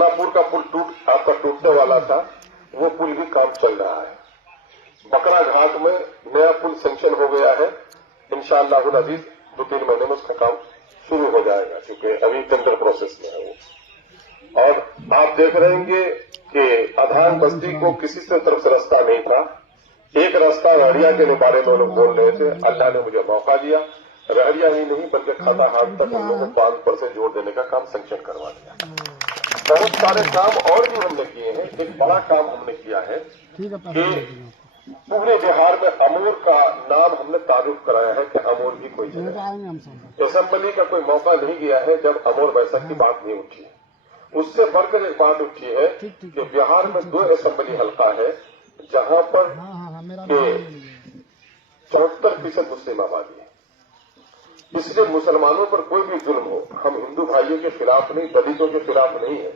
सोनापुर का पुल आपका टूटने वाला था, वो पुल भी काम चल रहा है। बकरा घाट में नया पुल सैंक्शन हो गया है। इंशाअल्लाह अजीज 2-3 महीने में उसका काम शुरू हो जाएगा, क्योंकि अभी टेंडर प्रोसेस में है वो। और आप देख रहे होंगे कि अधान बस्ती को किसी से तरफ से रास्ता नहीं था। एक रास्ता रहरिया के बारे में लोग बोल रहे थे। अल्लाह ने मुझे मौका दिया, रहरिया ही नहीं बल्कि खाता हाट तक हम लोगों को बांध पर से जोड़ देने का काम सैंक्शन करवा दिया। बहुत सारे काम और भी हमने किए हैं। एक बड़ा काम हमने किया है कि पूरे बिहार में अमूर का नाम हमने तारुफ कराया है कि अमूर भी कोई जगह असेंबली का कोई मौका नहीं गया है जब अमूर वैसा की बात नहीं उठी है। उससे बढ़कर एक बात उठी है कि बिहार में 2 असेंबली हल्का है जहां पर 74% मुस्लिम आबादी है। इसलिए मुसलमानों पर कोई भी जुल्म हो, हम हिंदू भाइयों के खिलाफ नहीं, दलितों के खिलाफ नहीं है,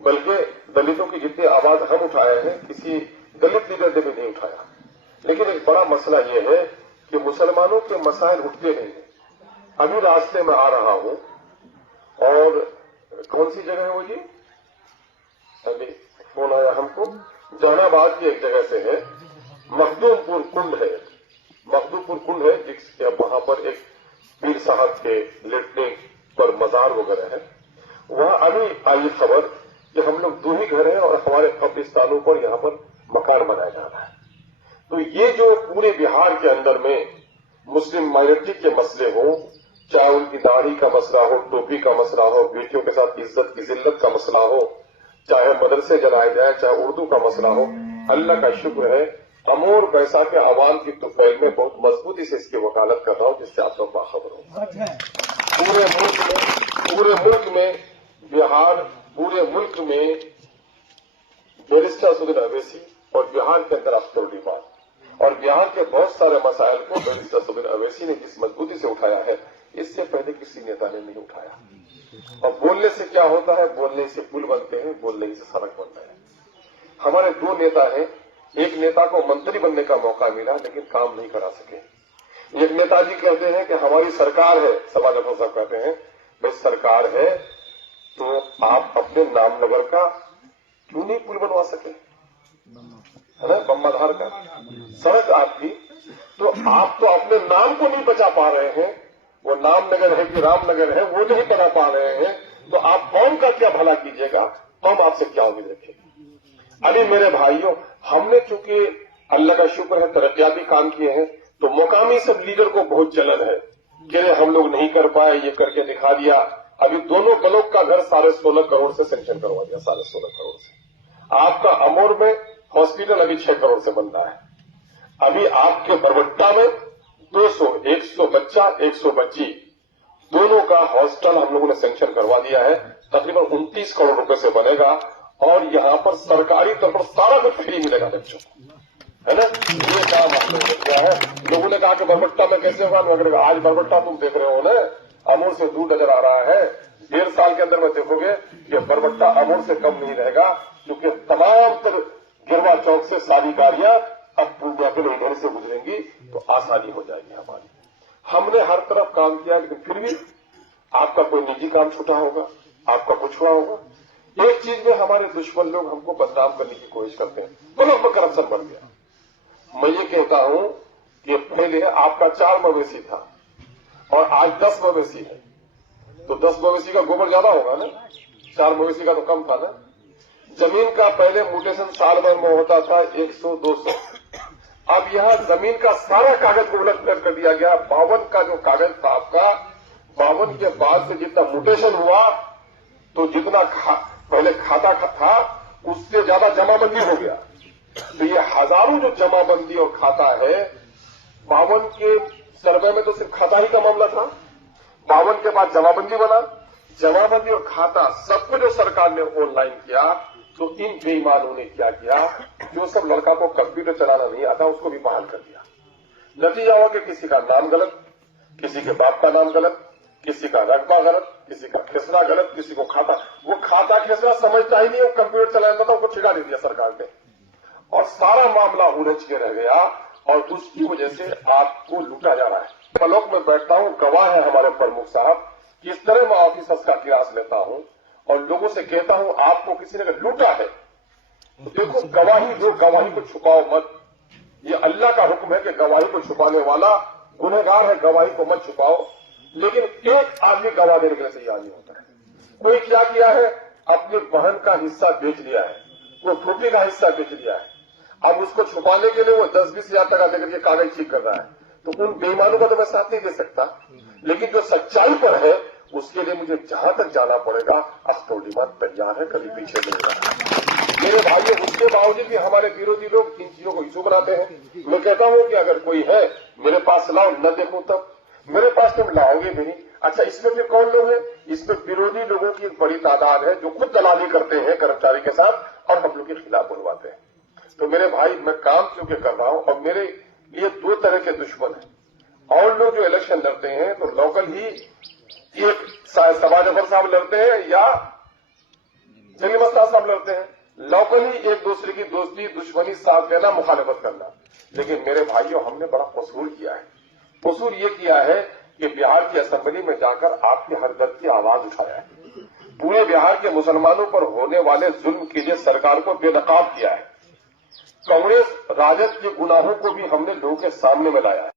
बल्कि दलितों की जितनी आवाज हम उठाए हैं किसी दलित लीडर ने भी नहीं उठाया। लेकिन एक बड़ा मसला यह है कि मुसलमानों के मसाइल उठते नहीं है। अभी रास्ते में आ रहा हूं और कौन सी जगह है वो जी, अभी फोन आया हमको, जहानाबाद की एक जगह से है, मखदूमपुर कुंड है। मखदूमपुर कुंड है जिसके वहां पर एक पीर साहब के लेटने पर मजार वगैरह है। वहां अभी आई खबर कि हम लोग 2 ही घर हैं और हमारे कब्रिस्तानों पर यहां पर मकान बनाया जा रहा है। तो ये जो पूरे बिहार के अंदर में मुस्लिम माइनॉरिटी के मसले हो, चाहे उनकी दाढ़ी का मसला हो, टोपी का मसला हो, बेटियों के साथ इज्जत की जिल्लत का मसला हो, चाहे मदरसे जलाए जाए, चाहे उर्दू का मसला हो, अल्लाह का शुक्र है अमूर वैसा के आवाम की तुफैल में बहुत मजबूती से इसकी वकालत कर रहा हूं, जिससे आप लोग बाखबर हो। पूरे मुल्क में बिहार, पूरे मुल्क में बैरिस्टर असदुद्दीन अवैसी और बिहार के अंदर अख्तर डिमान और बिहार के बहुत सारे मसाइल को बैरिस्टर असदुद्दीन अवैसी ने जिस मजबूती से उठाया है, इससे पहले किसी नेता ने नहीं उठाया। और बोलने से क्या होता है, बोलने से पुल बनते हैं, बोलने से सड़क बनता है। हमारे 2 नेता हैं, एक नेता को मंत्री बनने का मौका मिला लेकिन काम नहीं करा सके। एक नेताजी कहते हैं कि हमारी सरकार है, सवाल साहब कहते हैं भाई सरकार है तो आप अपने नामनगर का क्यों नहीं पुल बनवा सके, है ना, बम्बाधार का सड़क आपकी, तो आप तो अपने नाम को नहीं बचा पा रहे हैं। वो नामनगर है कि रामनगर है वो नहीं बना पा रहे हैं, तो आप कौन का क्या भला कीजिएगा, हम आपसे क्या उम्मीद रखें। अभी मेरे भाइयों, हमने चूंकि अल्लाह का शुक्र है तरक्याती काम किए हैं, तो मुकामी सब लीडर को बहुत जलन है कि हम लोग नहीं कर पाए, ये करके दिखा दिया। अभी दोनों ब्लॉक का घर 16.5 करोड़ से सैंक्शन करवा दिया, 16.5 करोड़ से। आपका अमूर में हॉस्पिटल अभी 6 करोड़ से बन रहा है। अभी आपके बरबट्टा में 100 बच्चा 100 बच्ची दोनों का हॉस्टल हम लोगों ने सैंक्शन करवा दिया है। तकरीबन 29 करोड़ रुपए से बनेगा और यहाँ पर सरकारी तौर पर सारा कुछ फ्री मिलेगा बच्चों को, है ना। ये काम हम लोगों ने किया है। लोगों ने कहा कि बरबट्टा में कैसे होगा, आज बरबट्टा तुम देख रहे हो ना, अमूर से दूर नजर आ रहा है। 1.5 साल के अंदर में देखोगे कि बरबट्टा अमूर से कम नहीं रहेगा, क्योंकि तमाम तर गिरवा चौक से सारी गाड़ियां अब पूर्णिया के इधर से गुजरेंगी तो आसानी हो जाएगी हमारी। हमने हर तरफ काम किया, लेकिन फिर भी आपका कोई निजी काम छूटा होगा, आपका कुछ हुआ होगा। एक चीज में हमारे दुश्मन लोग हमको बदनाम करने की कोशिश करते हैं, ब्लॉक में करप्शन बढ़ गया। मैं ये कहता हूं कि पहले आपका 4 मवेशी था और आज 10 मवेशी है, तो 10 मवेशी का गोबर ज्यादा होगा ना, 4 मवेशी का तो कम था ना। जमीन का पहले म्यूटेशन साल भर में होता था 100-200, अब यहाँ जमीन का सारा कागज को उलट कर दिया गया। 52 का जो कागज था आपका, 52 के बाद से जितना म्यूटेशन हुआ तो जितना पहले खाता था उससे ज्यादा जमाबंदी हो गया। तो ये हजारों जो जमाबंदी और खाता है, 52 के सर्वे में तो सिर्फ खाता ही का मामला था, 52 के बाद जमाबंदी बना, जमाबंदी और खाता सबको जो सरकार ने ऑनलाइन किया, तो इन बेईमानों ने क्या किया, जो सब लड़का को कंप्यूटर चलाना नहीं आता उसको भी बहाल कर दिया। नतीजा हुआ कि किसी का नाम गलत, किसी के बाप का नाम गलत, किसी का रकबा गलत, किसी का खेसरा गलत, किसी को खाता, वो खाता खेसरा समझता ही नहीं, वो कंप्यूटर चलाता था, उसको ठिका दे दिया सरकार ने और सारा मामला उलझ के रह गया और उसकी वजह से आपको लूटा जा रहा है। ब्लॉक में बैठता हूं, गवाह है हमारे प्रमुख साहब, किस तरह मैं ऑफिसर्स का क्लास लेता हूं और लोगों से कहता हूं आपको किसी ने अगर लूटा है तो देखो गवाही दो, गवाही को छुपाओ मत। ये अल्लाह का हुक्म है कि गवाही को छुपाने वाला गुनहगार है, गवाही को मत छुपाओ। लेकिन एक आदमी गवाह देने के लिए तैयार नहीं होता है। कोई क्या किया है, अपनी बहन का हिस्सा बेच लिया है, वो फ्रूटी का हिस्सा बेच लिया है। अब उसको छुपाने के लिए वो 10-20 हजार टका देकर के कागज ठीक कर रहा है। तो उन बेईमानों का तो मैं साथ नहीं दे सकता, लेकिन जो सच्चाई पर है उसके लिए मुझे जहां तक जाना पड़ेगा अख्तर ईमान तैयार है, कभी पीछे नहीं रहा। मेरे भाइयों, उसके बावजूद भी हमारे विरोधी लोग इन चीजों को इशू बनाते हैं। मैं कहता हूं कि अगर कोई है मेरे पास लाओ, न देखूं तब मेरे पास तुम लाओगे भी नहीं। अच्छा, इसमें फिर कौन लोग हैं? इसमें विरोधी लोगों की एक बड़ी तादाद है जो खुद दलाली करते हैं कर्मचारी के साथ और हम लोग के खिलाफ बुलवाते हैं। तो मेरे भाई, मैं काम क्यों कर रहा हूं, और मेरे लिए दो तरह के दुश्मन हैं। और लोग जो इलेक्शन लड़ते हैं तो लोकल ही एक सभा जफर साहब लड़ते हैं या जली मस्ताद साहब लड़ते हैं। लोकल ही एक दूसरे की दोस्ती दुश्मनी साथ देना, मुखालिफत करना। लेकिन मेरे भाइयों, हमने बड़ा कसूर किया है। कसूर ये किया है कि बिहार की असेंबली में जाकर आपके हरदर्द की आवाज उठाया है। पूरे बिहार के मुसलमानों पर होने वाले जुल्म के लिए सरकार को बेनकाब किया है। कांग्रेस राजद के गुनाहों को भी हमने लोगों के सामने में लाया है।